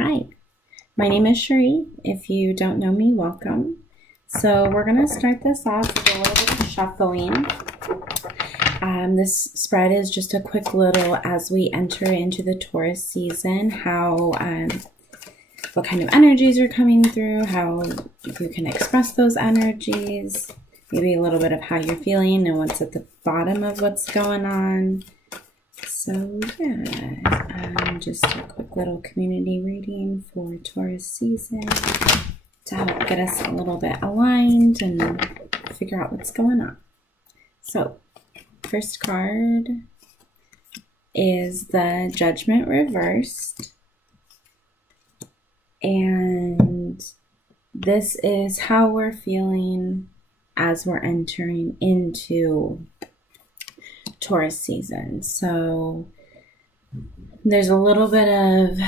Hi, my name is Cherie. If you don't know me, welcome. So we're going to start this off with a little bit of shuffling. This spread is just a quick little as we enter into the Taurus season, what kind of energies are coming through, how you can express those energies, maybe a little bit of how you're feeling and what's at the bottom of what's going on. So yeah, just a quick little community reading for Taurus season to help get us a little bit aligned and figure out what's going on. So first card is the Judgment reversed, and this is how we're feeling as we're entering into Taurus season. So there's a little bit of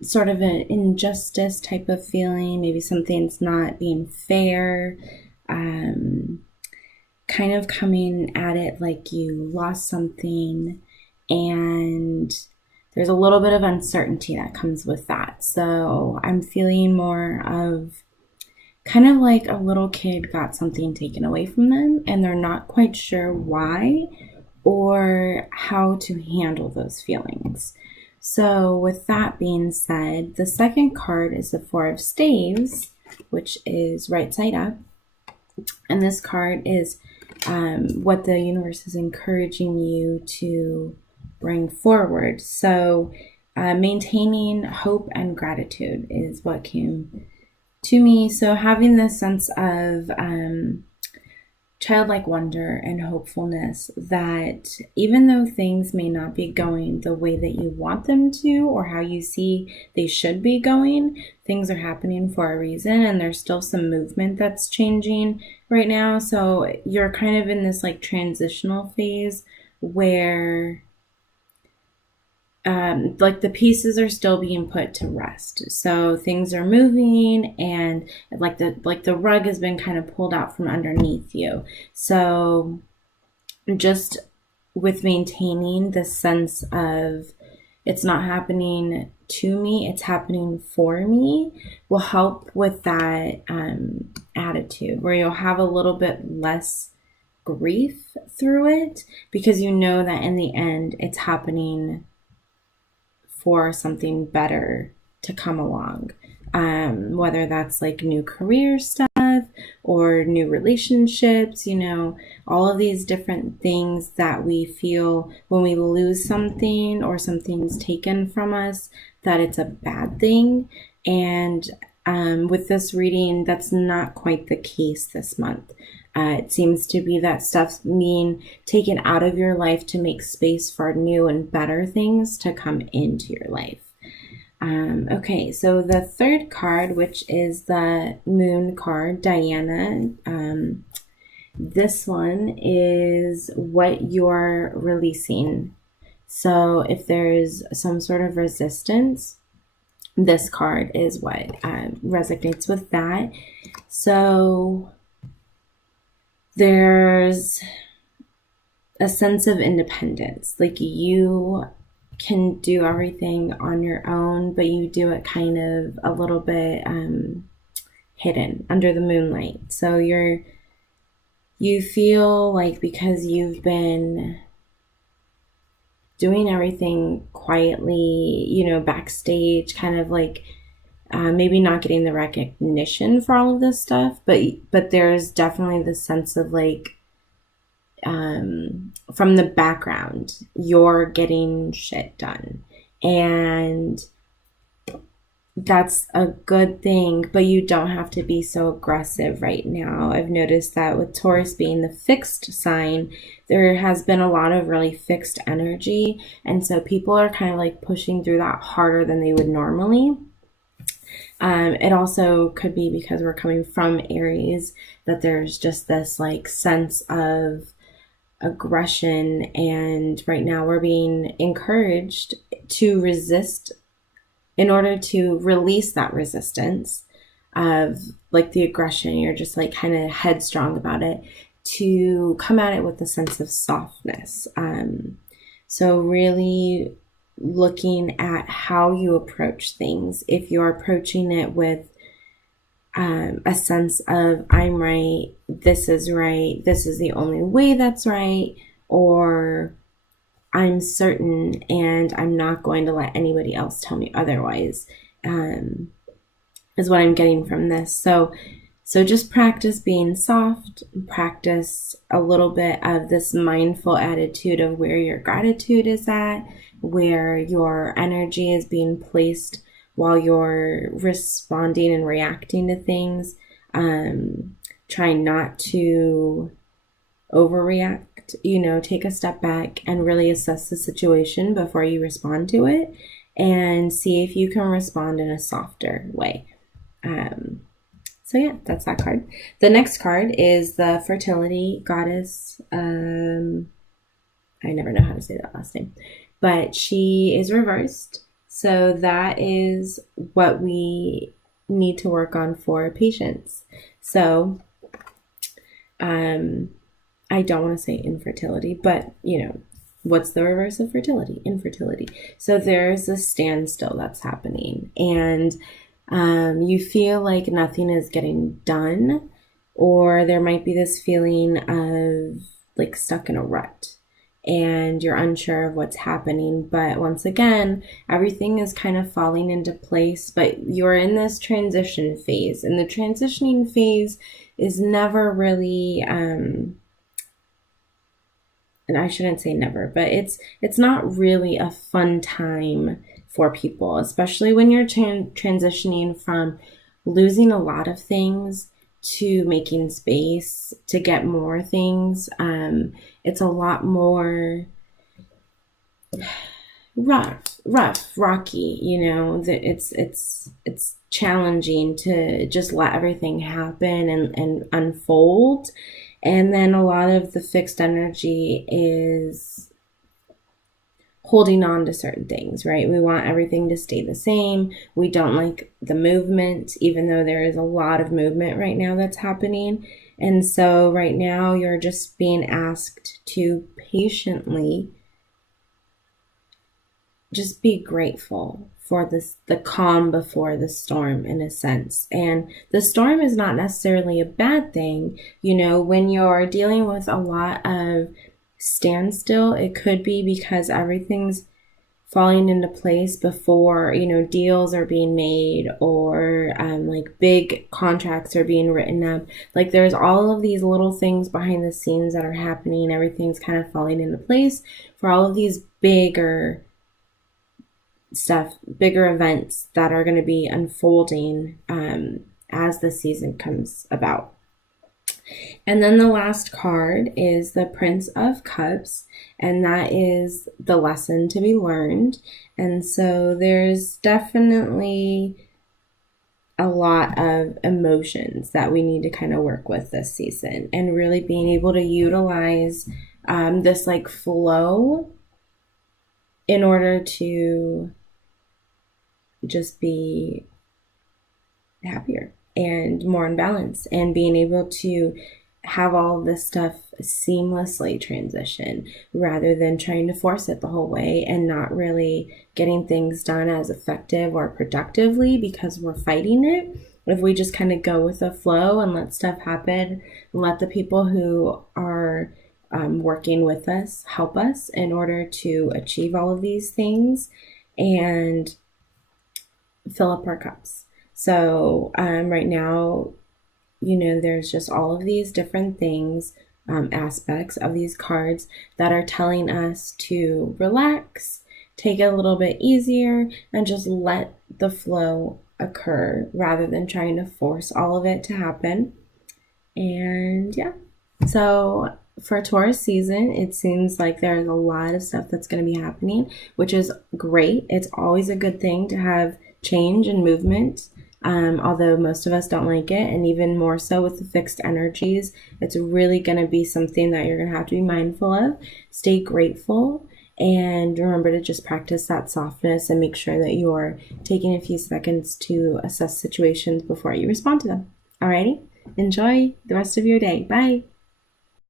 sort of an injustice type of feeling, maybe something's not being fair, kind of coming at it like you lost something, and there's a little bit of uncertainty that comes with that. So I'm feeling more of kind of like a little kid got something taken away from them and they're not quite sure why or how to handle those feelings. So with that being said, the second card is the Four of Staves, which is right side up. And this card is what the universe is encouraging you to bring forward. So maintaining hope and gratitude is what came to me. So having this sense of childlike wonder and hopefulness that even though things may not be going the way that you want them to or how you see they should be going, things are happening for a reason, and there's still some movement that's changing right now. So you're kind of in this like transitional phase where like the pieces are still being put to rest. So things are moving and like the rug has been kind of pulled out from underneath you. So just with maintaining the sense of it's not happening to me, it's happening for me will help with that attitude where you'll have a little bit less grief through it because you know that in the end it's happening for something better to come along, whether that's like new career stuff or new relationships, all of these different things that we feel when we lose something or something's taken from us, that it's a bad thing. And with this reading, that's not quite the case this month. It seems to be that stuff's being taken out of your life to make space for new and better things to come into your life. Okay, so the third card, which is the Moon card, Diana, this one is what you're releasing. So if there's some sort of resistance, this card is what resonates with that. So there's a sense of independence, like you can do everything on your own, but you do it kind of a little bit hidden under the moonlight. So you feel like because you've been doing everything quietly, backstage, kind of like maybe not getting the recognition for all of this stuff, but there's definitely this sense of like from the background, you're getting shit done, and that's a good thing, but you don't have to be so aggressive right now. I've noticed that with Taurus being the fixed sign, there has been a lot of really fixed energy, and so people are kind of like pushing through that harder than they would normally. It also could be because we're coming from Aries that there's just this like sense of aggression, and right now we're being encouraged to resist in order to release that resistance of like the aggression. You're just like kind of headstrong about it, to come at it with a sense of softness. So really looking at how you approach things. If you're approaching it with a sense of, I'm right, this is the only way that's right, or I'm certain and I'm not going to let anybody else tell me otherwise, is what I'm getting from this. So just practice being soft, practice a little bit of this mindful attitude of where your gratitude is at, where your energy is being placed while you're responding and reacting to things. Trying not to overreact, take a step back and really assess the situation before you respond to it, and see if you can respond in a softer way. So yeah, that's that card. The next card is the fertility goddess. I never know how to say that last name, but she is reversed. So that is what we need to work on for patience. So, I don't want to say infertility, but what's the reverse of fertility? Infertility. So there's a standstill that's happening, and you feel like nothing is getting done, or there might be this feeling of like stuck in a rut and you're unsure of what's happening. But once again, everything is kind of falling into place, but you're in this transition phase, and the transitioning phase is never really, and I shouldn't say never, but it's not really a fun time for people, especially when you're transitioning from losing a lot of things to making space to get more things. It's a lot more rocky, it's challenging to just let everything happen and unfold. And then a lot of the fixed energy is holding on to certain things, right? We want everything to stay the same. We don't like the movement, even though there is a lot of movement right now that's happening. And so right now you're just being asked to patiently just be grateful for the calm before the storm, in a sense. And the storm is not necessarily a bad thing. When you're dealing with a lot of standstill, it could be because everything's falling into place before deals are being made, or like big contracts are being written up. Like there's all of these little things behind the scenes that are happening. Everything's kind of falling into place for all of these bigger events that are going to be unfolding as the season comes about. And then the last card is the Prince of Cups, and that is the lesson to be learned. And so there's definitely a lot of emotions that we need to kind of work with this season, and really being able to utilize this like flow in order to just be happier and more in balance, and being able to have all this stuff seamlessly transition rather than trying to force it the whole way and not really getting things done as effective or productively because we're fighting it. If we just kind of go with the flow and let stuff happen, and let the people who are working with us help us in order to achieve all of these things and fill up our cups. So right now, there's just all of these different things, aspects of these cards that are telling us to relax, take it a little bit easier, and just let the flow occur rather than trying to force all of it to happen. And yeah, so for Taurus season, it seems like there's a lot of stuff that's going to be happening, which is great. It's always a good thing to have change and movement. Although most of us don't like it, and even more so with the fixed energies, it's really going to be something that you're going to have to be mindful of. Stay grateful, and remember to just practice that softness and make sure that you're taking a few seconds to assess situations before you respond to them. Alrighty? Enjoy the rest of your day. Bye.